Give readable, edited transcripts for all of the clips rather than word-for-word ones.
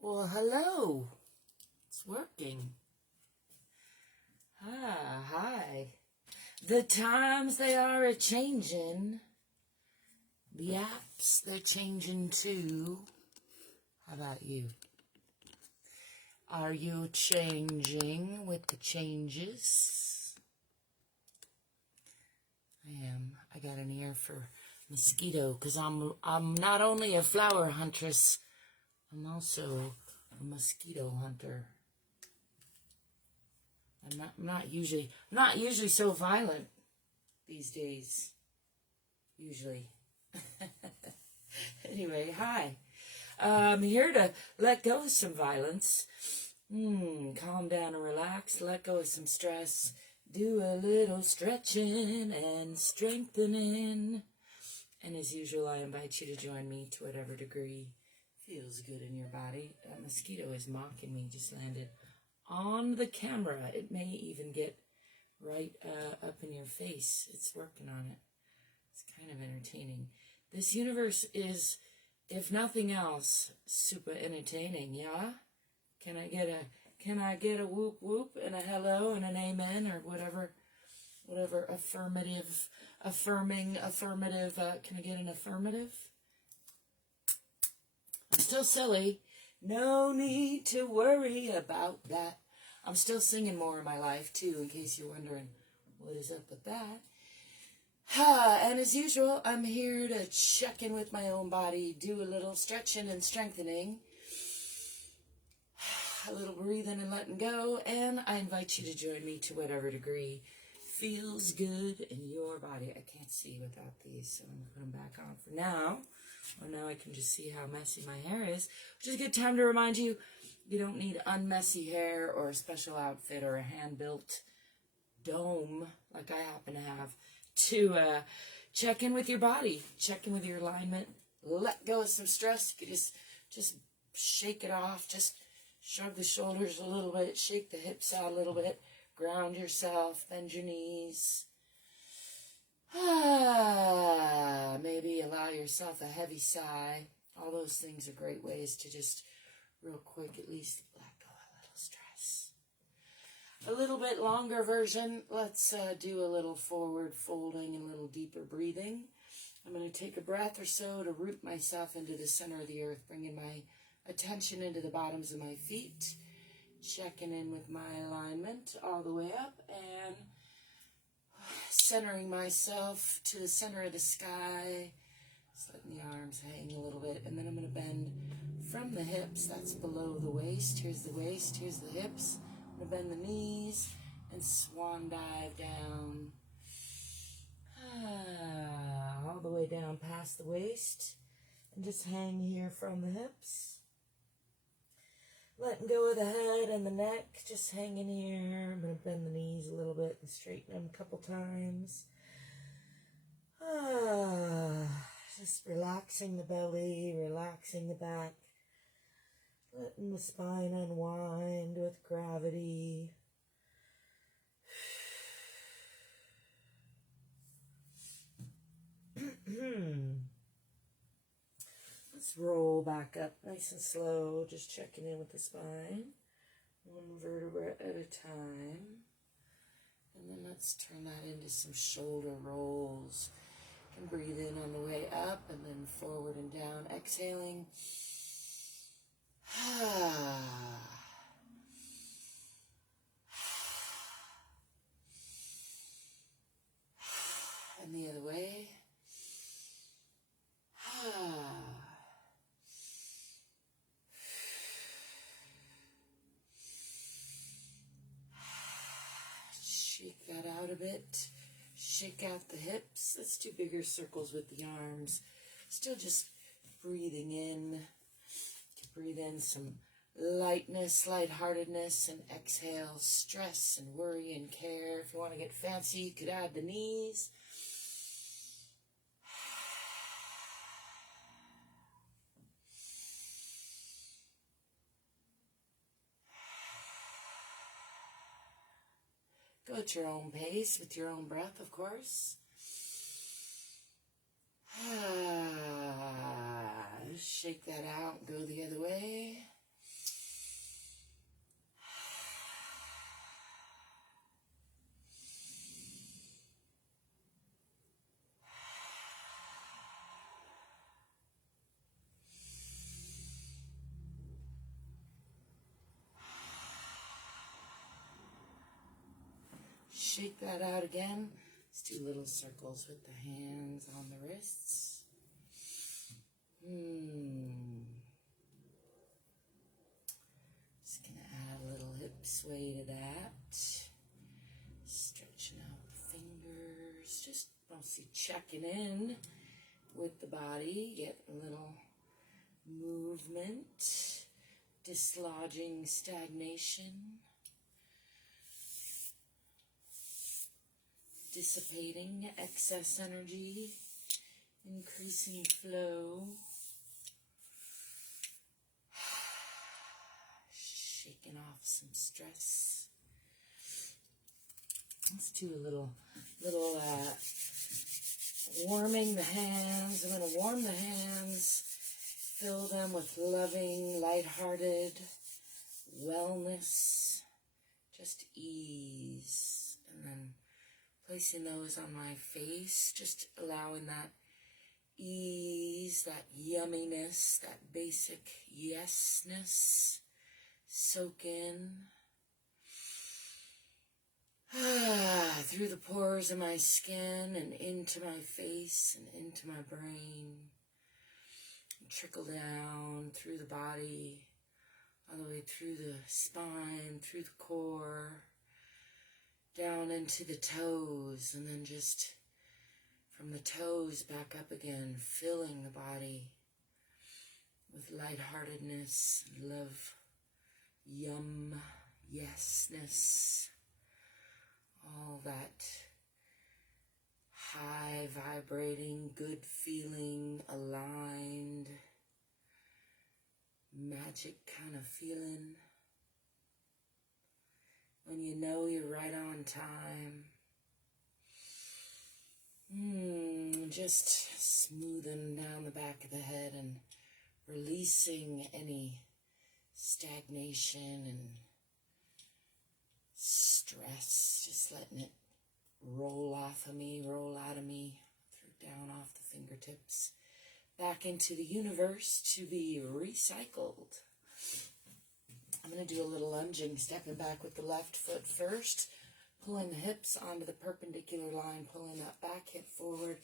Well, hello. It's working. Hi. The times they are a-changin'. The apps, they're changing too. How about you? Are you changing with the changes? I am. I got an ear for mosquito because I'm not only a flower huntress, I'm also a mosquito hunter. I'm not usually so violent these days. Usually. Anyway, hi. I'm here to let go of some violence. Calm down and relax. Let go of some stress. Do a little stretching and strengthening. And as usual, I invite you to join me to whatever degree feels good in your body. That mosquito is mocking me. Just landed on the camera. It may even get right up in your face. It's working on it. It's kind of entertaining. This universe is, if nothing else, super entertaining, yeah? Can I get a whoop whoop and a hello and an amen or whatever affirming, can I get an affirmative? I'm still silly. No need to worry about that. I'm still singing more in my life, too, in case you're wondering what is up with that. And as usual, I'm here to check in with my own body, do a little stretching and strengthening, a little breathing and letting go, and I invite you to join me to whatever degree feels good in your body. I can't see without these, so I'm going to put them back on for now. Well, now I can just see how messy my hair is, which is a good time to remind you, you don't need unmessy hair or a special outfit or a hand-built dome like I happen to have to check in with your body, check in with your alignment, let go of some stress. You could just shake it off, just shrug the shoulders a little bit, shake the hips out a little bit, ground yourself, bend your knees. Maybe allow yourself a heavy sigh. All those things are great ways to just real quick at least let go a little stress. A little bit longer version, let's do a little forward folding and a little deeper breathing. I'm going to take a breath or so to root myself into the center of the earth, bringing my attention into the bottoms of my feet, checking in with my alignment all the way up, and centering myself to the center of the sky, just letting the arms hang a little bit, and then I'm going to bend from the hips, that's below the waist, here's the waist, here's the hips, I'm going to bend the knees and swan dive down, all the way down past the waist, and just hang here from the hips. Letting go of the head and the neck, just hanging here. I'm going to bend the knees a little bit and straighten them a couple times. Just relaxing the belly, relaxing the back. Letting the spine unwind with gravity. Let's roll back up nice and slow, just checking in with the spine, one vertebra at a time. And then let's turn that into some shoulder rolls. You can breathe in on the way up and then forward and down, exhaling. And the other way. Shake that out a bit. Shake out the hips. Let's do bigger circles with the arms. Still just breathing in. Breathe in some lightness, lightheartedness, and exhale stress and worry and care. If you want to get fancy, you could add the knees. Go at your own pace with your own breath, of course. Shake that out and go the other way. shake that out again. Let's do little circles with the hands on the wrists. Just going to add a little hip sway to that. Stretching out the fingers. Just mostly checking in with the body. Get a little movement. Dislodging stagnation. Dissipating excess energy. Increasing flow. Shaking off some stress. Let's do a little warming the hands. I'm going to warm the hands, fill them with loving, lighthearted wellness, just ease, and then placing those on my face, just allowing that ease, that yumminess, that basic yesness soak in. Through the pores of my skin and into my face and into my brain. Trickle down through the body, all the way through the spine, through the core, down into the toes, and then just from the toes back up again, filling the body with lightheartedness, love, yum, yesness. All that high vibrating, good feeling, aligned, magic kind of feeling. When you know you're right on time. Just smoothing down the back of the head and releasing any stagnation and stress, just letting it roll off of me, roll out of me, down off the fingertips, back into the universe to be recycled. I'm going to do a little lunging, stepping back with the left foot first, pulling the hips onto the perpendicular line, pulling that back hip forward,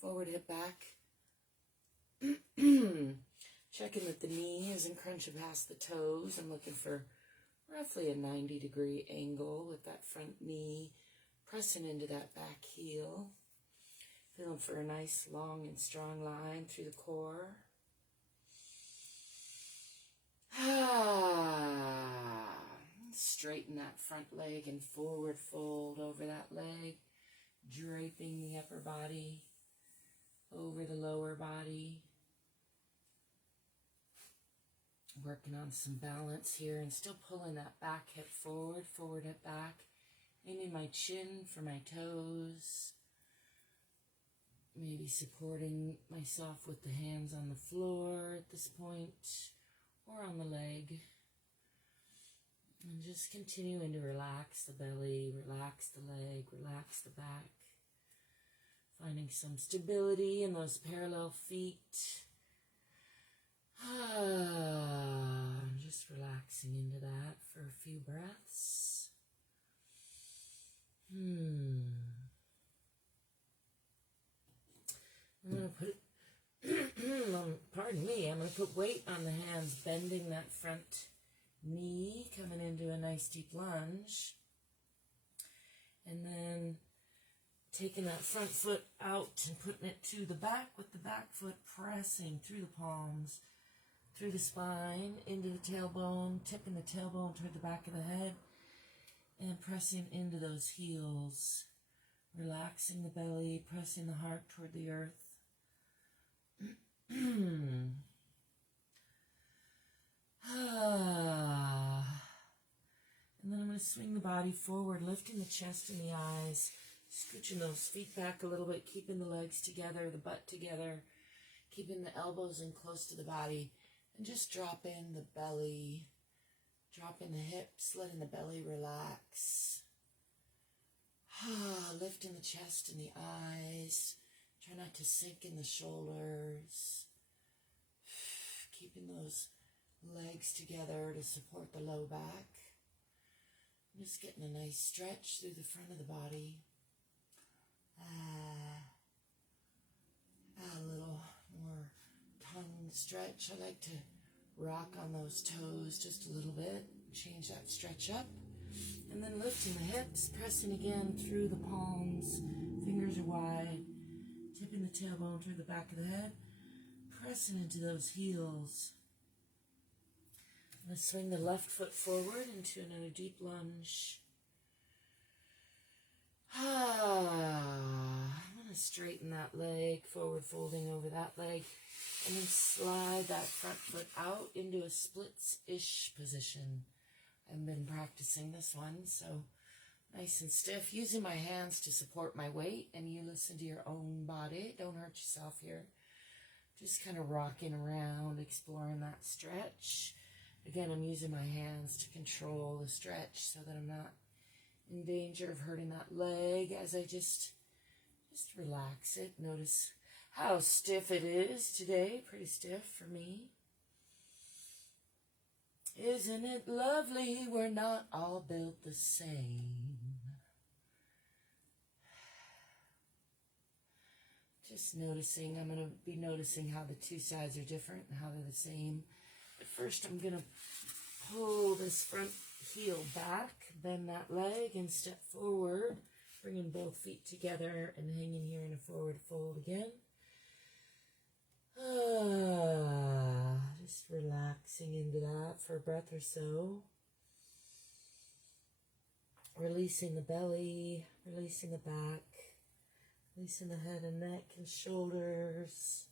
forward hip back. Checking that the knee isn't crunching past the toes. I'm looking for roughly a 90-degree angle with that front knee pressing into that back heel. Feeling for a nice long and strong line through the core. Straighten that front leg and forward fold over that leg, draping the upper body over the lower body. Working on some balance here and still pulling that back hip forward, forward hip back. Aiming my chin for my toes. Maybe supporting myself with the hands on the floor at this point or on the leg. And just continuing to relax the belly, relax the leg, relax the back. Finding some stability in those parallel feet. Just relaxing into that for a few breaths. I'm going to put, pardon me, I'm going to put weight on the hands, bending that front knee, coming into a nice deep lunge. And then taking that front foot out and putting it to the back with the back foot pressing through the palms, through the spine, into the tailbone, tipping the tailbone toward the back of the head, and pressing into those heels, relaxing the belly, pressing the heart toward the earth. And then I'm going to swing the body forward, lifting the chest and the eyes, scooching those feet back a little bit, keeping the legs together, the butt together, keeping the elbows in close to the body, and just drop in the belly, drop in the hips, letting the belly relax. Lifting the chest and the eyes, try not to sink in the shoulders, keeping those legs together to support the low back. Just getting a nice stretch through the front of the body. A little more tongue stretch. I like to rock on those toes just a little bit. Change that stretch up. And then lifting the hips, pressing again through the palms. Fingers are wide. Tipping the tailbone toward the back of the head. Pressing into those heels. I'm going to swing the left foot forward into another deep lunge. I'm going to straighten that leg, forward folding over that leg, and then slide that front foot out into a splits-ish position. I've been practicing this one, so nice and stiff, using my hands to support my weight, and you listen to your own body. Don't hurt yourself here. Just kind of rocking around, exploring that stretch. Again, I'm using my hands to control the stretch so that I'm not in danger of hurting that leg as I just relax it. Notice how stiff it is today. Pretty stiff for me. Isn't it lovely? We're not all built the same. Just noticing, I'm going to be noticing how the two sides are different and how they're the same. But first I'm going to pull this front heel back, bend that leg, and step forward, bringing both feet together and hanging here in a forward fold again. Just relaxing into that for a breath or so. Releasing the belly, releasing the back, releasing the head and neck and shoulders.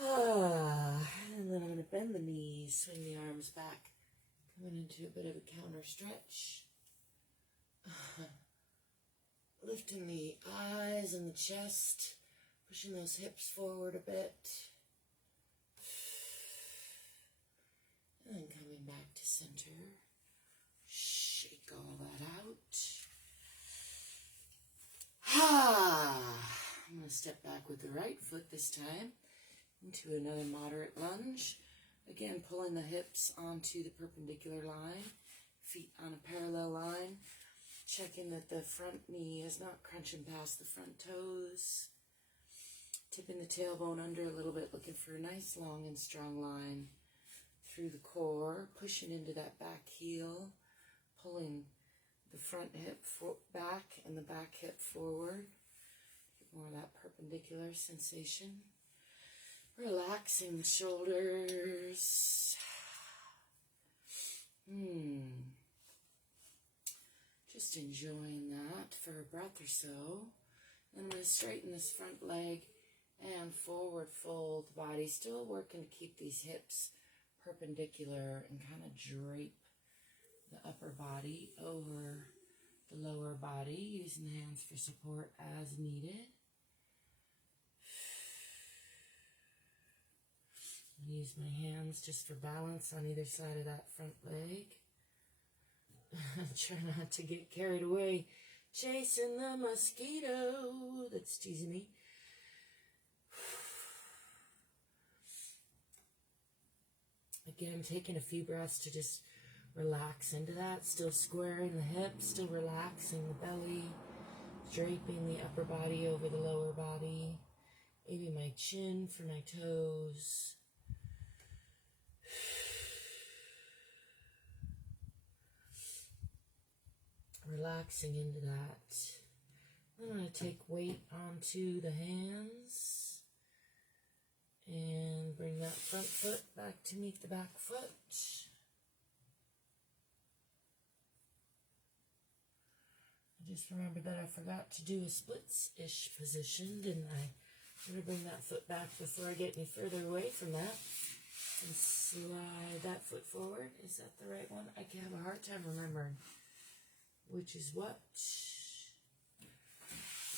And then I'm going to bend the knees, swing the arms back, coming into a bit of a counter stretch. Lifting the eyes and the chest, pushing those hips forward a bit. And then coming back to center. Shake all that out. I'm going to step back with the right foot this time into another moderate lunge. Again, pulling the hips onto the perpendicular line, feet on a parallel line. Checking that the front knee is not crunching past the front toes. Tipping the tailbone under a little bit, looking for a nice long and strong line through the core. Pushing into that back heel. Pulling the front hip back and the back hip forward. Get more of that perpendicular sensation. Relaxing the shoulders. Just enjoying that for a breath or so. Then I'm going to straighten this front leg and forward fold the body. Still working to keep these hips perpendicular and kind of drape the upper body over the lower body, using the hands for support as needed. Use my hands just for balance on either side of that front leg. Try not to get carried away chasing the mosquito that's teasing me. Again, taking a few breaths to just relax into that. Still squaring the hips, still relaxing the belly, draping the upper body over the lower body. Maybe my chin for my toes. Relaxing into that. I'm going to take weight onto the hands and bring that front foot back to meet the back foot. I just remembered that I forgot to do a splits-ish position, didn't I? I'm going to bring that foot back before I get any further away from that. And slide that foot forward. Is that the right one? I can have a hard time remembering which is what.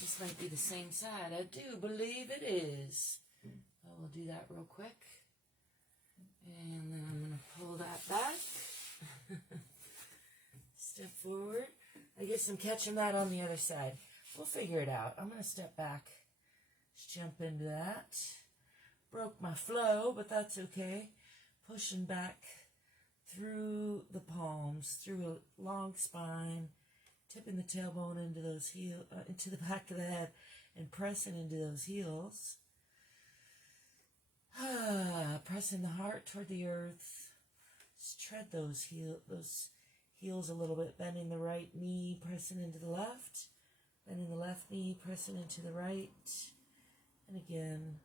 This might be the same side. I do believe it is. I will do that real quick. And then I'm going to pull that back. Step forward. I guess I'm catching that on the other side. We'll figure it out. I'm going to step back. Just jump into that. Broke my flow, but that's okay. Pushing back through the palms, through a long spine, tipping the tailbone into those into the back of the head, and pressing into those heels. Pressing the heart toward the earth. Just tread those heels a little bit, bending the right knee, pressing into the left, bending the left knee, pressing into the right, and again,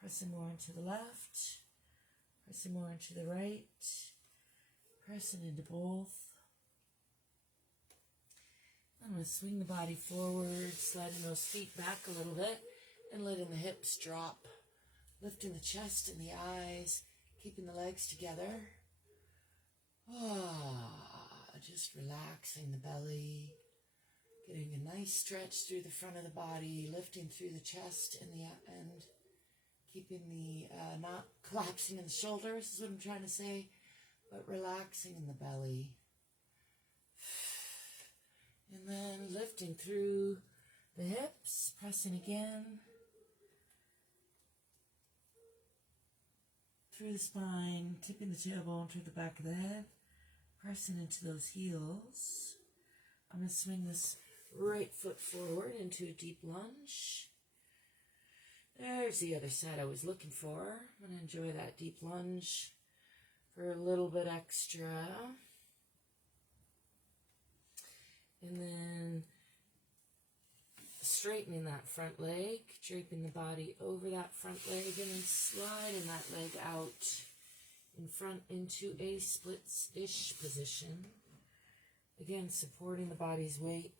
pressing more into the left, pressing more into the right, pressing into both. I'm going to swing the body forward, sliding those feet back a little bit, and letting the hips drop, lifting the chest and the eyes, keeping the legs together. Just relaxing the belly, getting a nice stretch through the front of the body, lifting through the chest and the end, keeping the, not collapsing in the shoulders is what I'm trying to say, but relaxing in the belly. And then lifting through the hips, pressing again, through the spine, tipping the tailbone through the back of the head, pressing into those heels. I'm going to swing this right foot forward into a deep lunge. There's the other side I was looking for. I'm going to enjoy that deep lunge for a little bit extra. And then straightening that front leg, draping the body over that front leg, and then sliding that leg out in front into a splits-ish position. Again, supporting the body's weight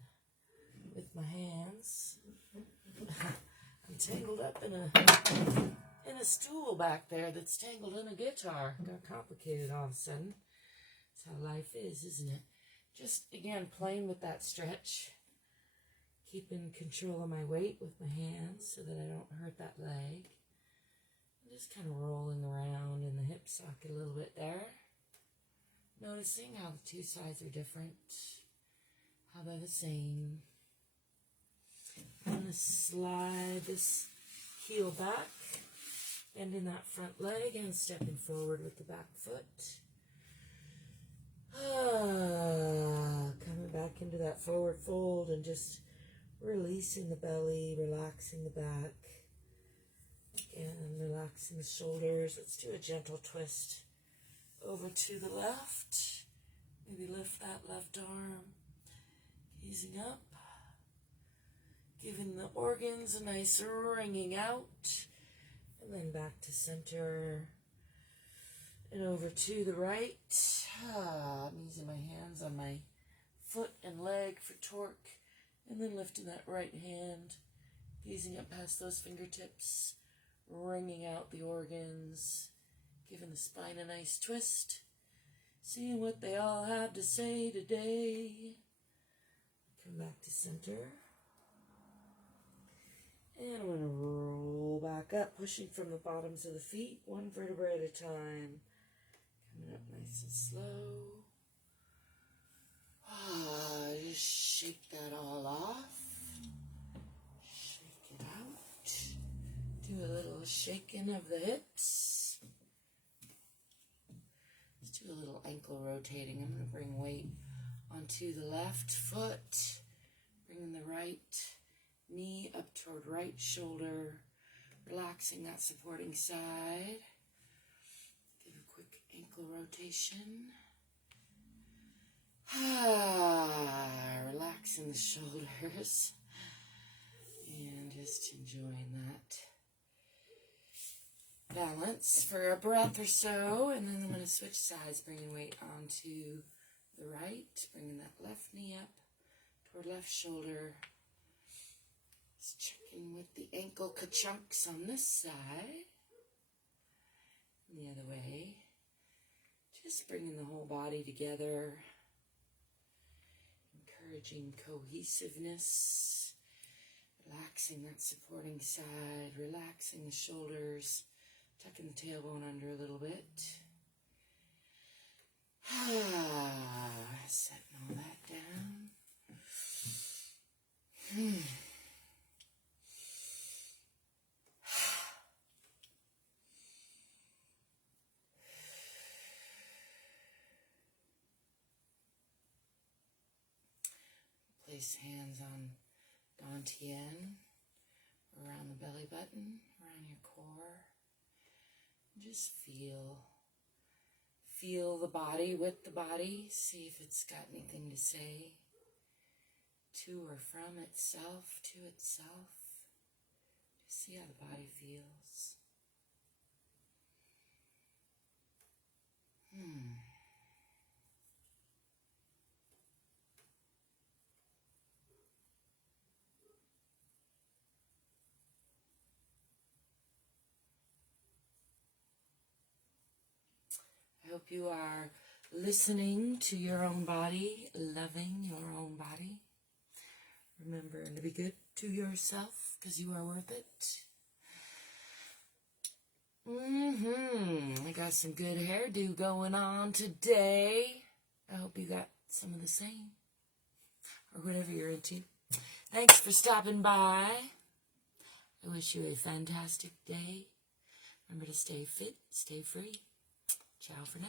with my hands. I'm tangled up in a stool back there that's tangled in a guitar. Got complicated all of a sudden. That's how life is, isn't it? Just, again, playing with that stretch. Keeping control of my weight with my hands so that I don't hurt that leg. I'm just kind of rolling around in the hip socket a little bit there. Noticing how the two sides are different. How they're the same. I'm going to slide this heel back. Bending that front leg and stepping forward with the back foot. Coming back into that forward fold and just releasing the belly, relaxing the back, and relaxing the shoulders. Let's do a gentle twist over to the left. Maybe lift that left arm, easing up, giving the organs a nice wringing out, and then back to center, and over to the right. I'm using my hands on my foot and leg for torque. And then lifting that right hand, gazing up past those fingertips, wringing out the organs, giving the spine a nice twist, seeing what they all have to say today. Come back to center. And I'm going to roll back up, pushing from the bottoms of the feet, one vertebra at a time. Coming up nice and slow. Just shake that all off. Shake it out. Do a little shaking of the hips. Let's do a little ankle rotating. I'm going to bring weight onto the left foot. Bringing the right knee up toward right shoulder. Relaxing that supporting side. Give a quick ankle rotation. Relaxing the shoulders and just enjoying that balance for a breath or so. And then I'm going to switch sides, bringing weight onto the right, bringing that left knee up toward left shoulder. Just checking with the ankle ka-chunks on this side and the other way. Just bringing the whole body together. Encouraging cohesiveness, relaxing that supporting side, relaxing the shoulders, tucking the tailbone under a little bit. Setting all that down. Place hands on dantian, around the belly button, around your core. Just feel the body with the body. See if it's got anything to say to or from itself, to itself. Just see how the body feels. I hope you are listening to your own body, loving your own body. Remembering to be good to yourself, because you are worth it. I got some good hairdo going on today. I hope you got some of the same, or whatever you're into. Thanks for stopping by. I wish you a fantastic day. Remember to stay fit, stay free. Ciao for now.